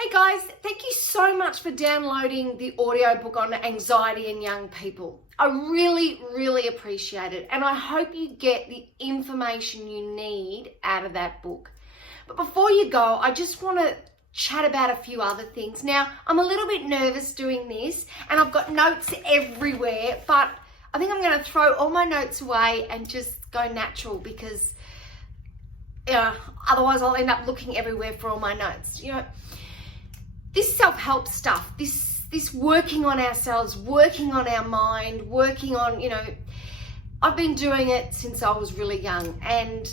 Hey guys, thank you so much for downloading the audiobook on anxiety in young people. I really appreciate it, and I hope you get the information you need out of that book. But before you go, I just want to chat about a few other things. Now, I'm a little bit nervous doing this, and I've got notes everywhere, but I think I'm going to throw all my notes away and just go natural because otherwise I'll end up looking everywhere for all my notes. This self-help stuff, this working on ourselves, working on our mind, working on, I've been doing it since I was really young, and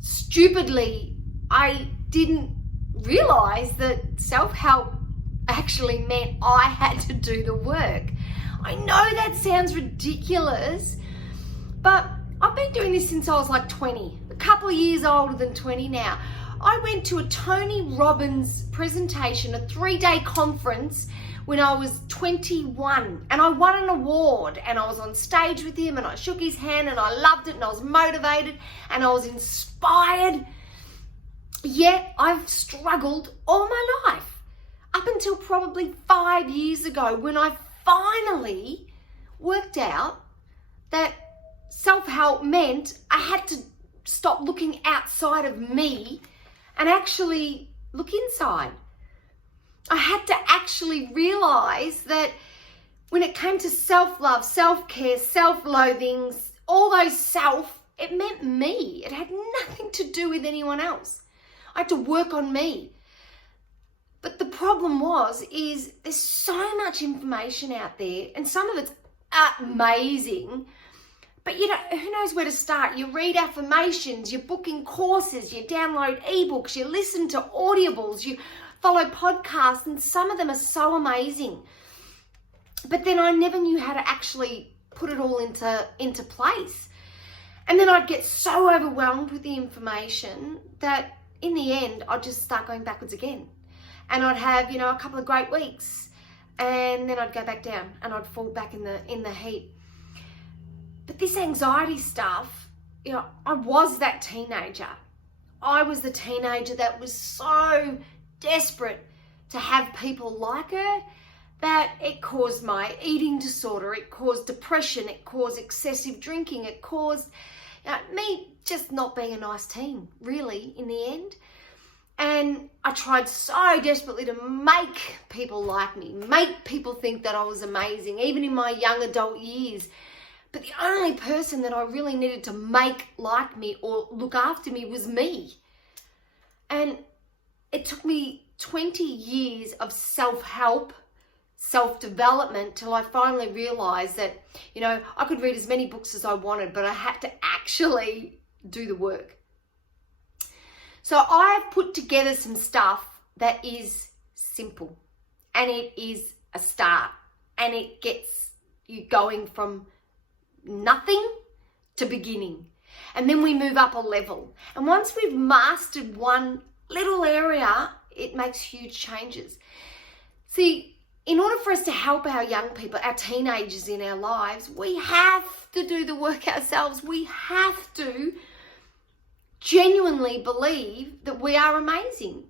stupidly, I didn't realize that self-help actually meant I had to do the work. I know that sounds ridiculous, but I've been doing this since I was like 20, a couple of years older than 20 now. I went to a Tony Robbins presentation, a 3-day conference when I was 21, and I won an award, and I was on stage with him, and I shook his hand, and I loved it, and I was motivated, and I was inspired. Yet I've struggled all my life up until probably 5 years ago when I finally worked out that self-help meant I had to stop looking outside of me and actually look inside. I had to actually realize that when it came to self-love, self-care, self-loathing, all those it meant me. It had nothing to do with anyone else. I had to work on me. But the problem is there's so much information out there, and some of it's amazing, but who knows where to start? You read affirmations, you're booking courses, you download ebooks, you listen to audibles, you follow podcasts, and some of them are so amazing. But then I never knew how to actually put it all into place. And then I'd get so overwhelmed with the information that in the end, I'd just start going backwards again. And I'd have, a couple of great weeks, and then I'd go back down and I'd fall back in the heap. But this anxiety stuff, I was that teenager. I was the teenager that was so desperate to have people like her that it caused my eating disorder, it caused depression, it caused excessive drinking, it caused me just not being a nice teen, really, in the end. And I tried so desperately to make people like me, make people think that I was amazing, even in my young adult years. But the only person that I really needed to make like me or look after me was me. And it took me 20 years of self-help, self-development, till I finally realized that, I could read as many books as I wanted, but I had to actually do the work. So I've put together some stuff that is simple, and it is a start, and it gets you going from nothing to beginning. And then we move up a level. And once we've mastered one little area, it makes huge changes. See, in order for us to help our young people, our teenagers in our lives, we have to do the work ourselves. We have to genuinely believe that we are amazing.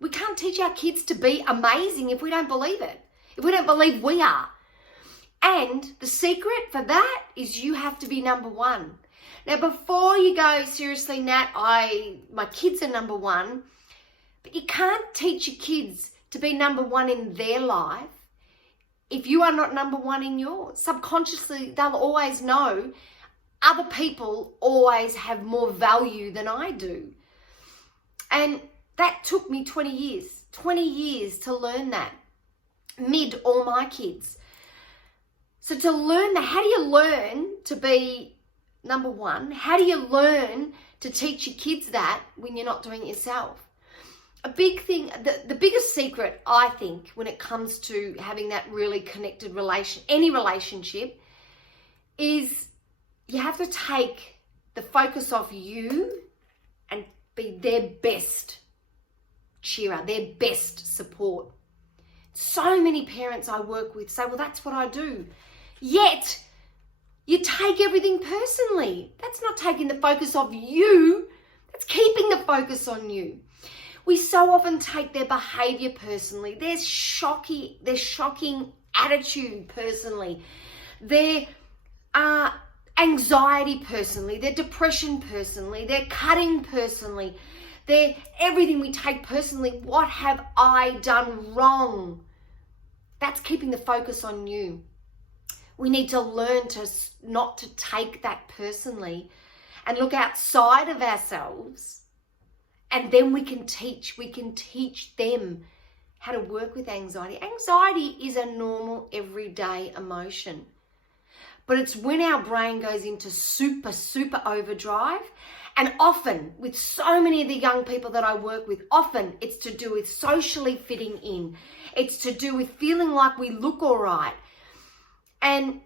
We can't teach our kids to be amazing if we don't believe it, if we don't believe we are. And the secret for that is you have to be number one. Now, before you go, seriously, Nat, my kids are number one, but you can't teach your kids to be number one in their life if you are not number one in yours. Subconsciously, they'll always know other people always have more value than I do. And that took me 20 years to learn that, mid all my kids. So to learn that, how do you learn to be number one? How do you learn to teach your kids that when you're not doing it yourself? A big thing, the biggest secret, I think, when it comes to having that really connected any relationship, is you have to take the focus off you and be their best cheerer, their best support. So many parents I work with say, well, that's what I do. Yet, you take everything personally. That's not taking the focus off you. That's keeping the focus on you. We so often take their behaviour personally, their shocking attitude personally, their anxiety personally, their depression personally, their cutting personally, their everything we take personally. What have I done wrong? That's keeping the focus on you. We need to learn to not to take that personally and look outside of ourselves. And then we can teach them how to work with anxiety. Anxiety is a normal, everyday emotion. But it's when our brain goes into super overdrive. And often, with so many of the young people that I work with, often it's to do with socially fitting in. It's to do with feeling like we look all right. And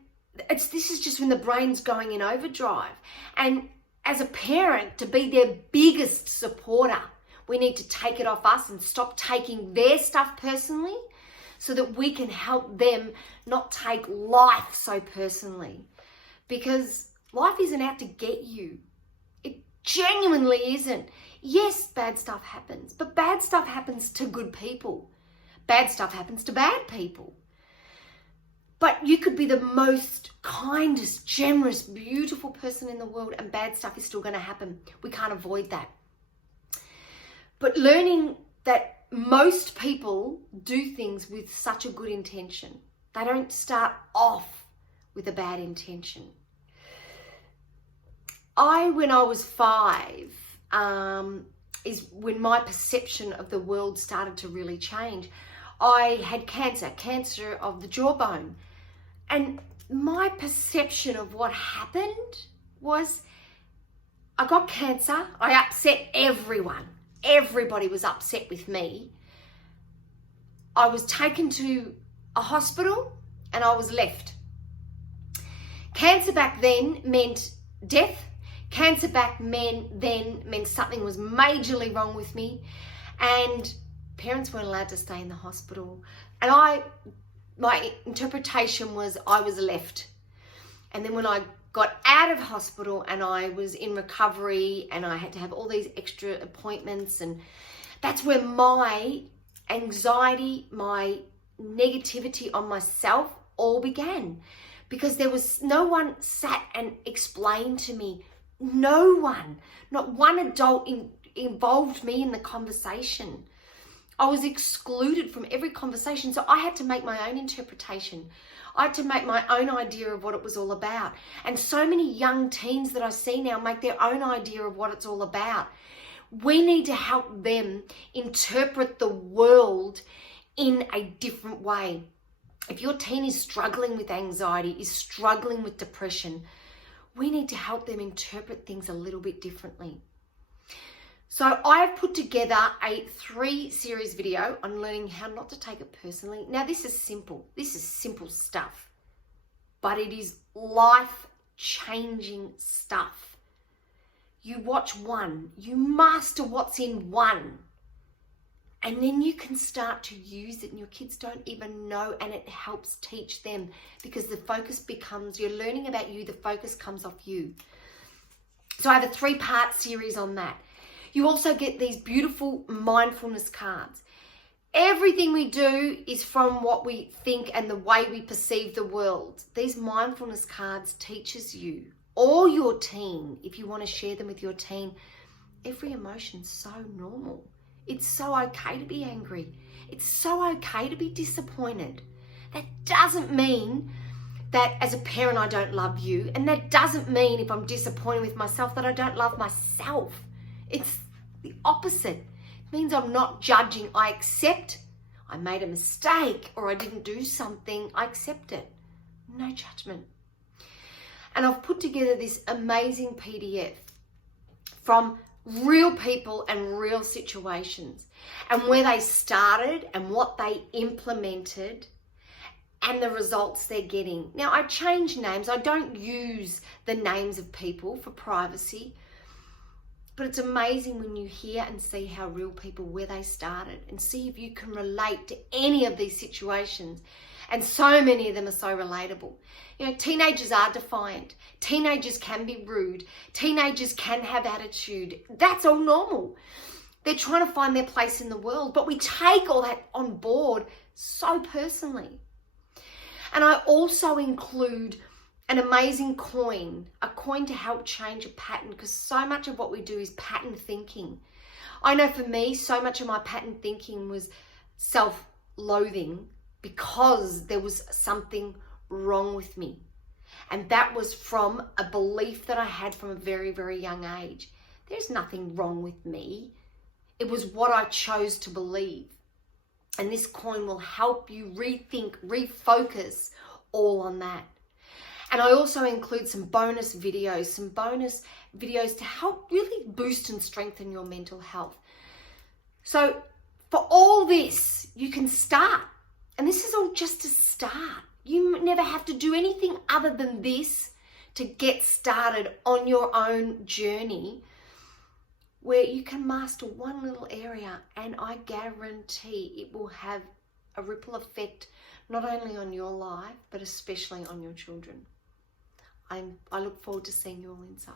this is just when the brain's going in overdrive. And as a parent, to be their biggest supporter, we need to take it off us and stop taking their stuff personally so that we can help them not take life so personally. Because life isn't out to get you. It genuinely isn't. Yes, bad stuff happens, but bad stuff happens to good people. Bad stuff happens to bad people. But you could be the most kindest, generous, beautiful person in the world and bad stuff is still going to happen. We can't avoid that. But learning that most people do things with such a good intention. They don't start off with a bad intention. When I was 5, is when my perception of the world started to really change. I had cancer of the jawbone. And my perception of what happened was I got cancer. I upset everyone. Everybody was upset with me. I was taken to a hospital and I was left. Cancer back then meant death. Cancer back then meant something was majorly wrong with me. And parents weren't allowed to stay in the hospital. And my interpretation was I was left. And then when I got out of hospital and I was in recovery and I had to have all these extra appointments, and that's where my anxiety, my negativity on myself all began. Because there was no one sat and explained to me. No one, not one adult involved me in the conversation. I was excluded from every conversation, so I had to make my own interpretation. I had to make my own idea of what it was all about. And so many young teens that I see now make their own idea of what it's all about. We need to help them interpret the world in a different way. If your teen is struggling with anxiety, is struggling with depression, we need to help them interpret things a little bit differently. So I've put together a 3-series video on learning how not to take it personally. Now this is simple. This is simple stuff, but it is life-changing stuff. You watch one, you master what's in one, and then you can start to use it and your kids don't even know, and it helps teach them because the focus becomes, you're learning about you, the focus comes off you. So I have a 3-part series on that. You also get these beautiful mindfulness cards. Everything we do is from what we think and the way we perceive the world. These mindfulness cards teaches you or your teen, if you want to share them with your teen, every emotion's so normal. It's so okay to be angry. It's so okay to be disappointed. That doesn't mean that as a parent I don't love you, and that doesn't mean if I'm disappointed with myself that I don't love myself. It's the opposite. It means I'm not judging. I accept I made a mistake or I didn't do something. I accept it. No judgment. And I've put together this amazing PDF from real people and real situations and where they started and what they implemented and the results they're getting. Now, I change names. I don't use the names of people for privacy, but it's amazing when you hear and see how real people, where they started, and see if you can relate to any of these situations. And so many of them are so relatable. You know, teenagers are defiant. Teenagers can be rude. Teenagers can have attitude. That's all normal. They're trying to find their place in the world, but we take all that on board so personally. And I also include an amazing coin, a coin to help change a pattern, because so much of what we do is pattern thinking. I know for me, so much of my pattern thinking was self-loathing because there was something wrong with me. And that was from a belief that I had from a very, very young age. There's nothing wrong with me. It was what I chose to believe. And this coin will help you rethink, refocus all on that. And I also include some bonus videos to help really boost and strengthen your mental health. So for all this, you can start. And this is all just a start. You never have to do anything other than this to get started on your own journey, where you can master one little area, and I guarantee it will have a ripple effect not only on your life, but especially on your children. I look forward to seeing you all inside.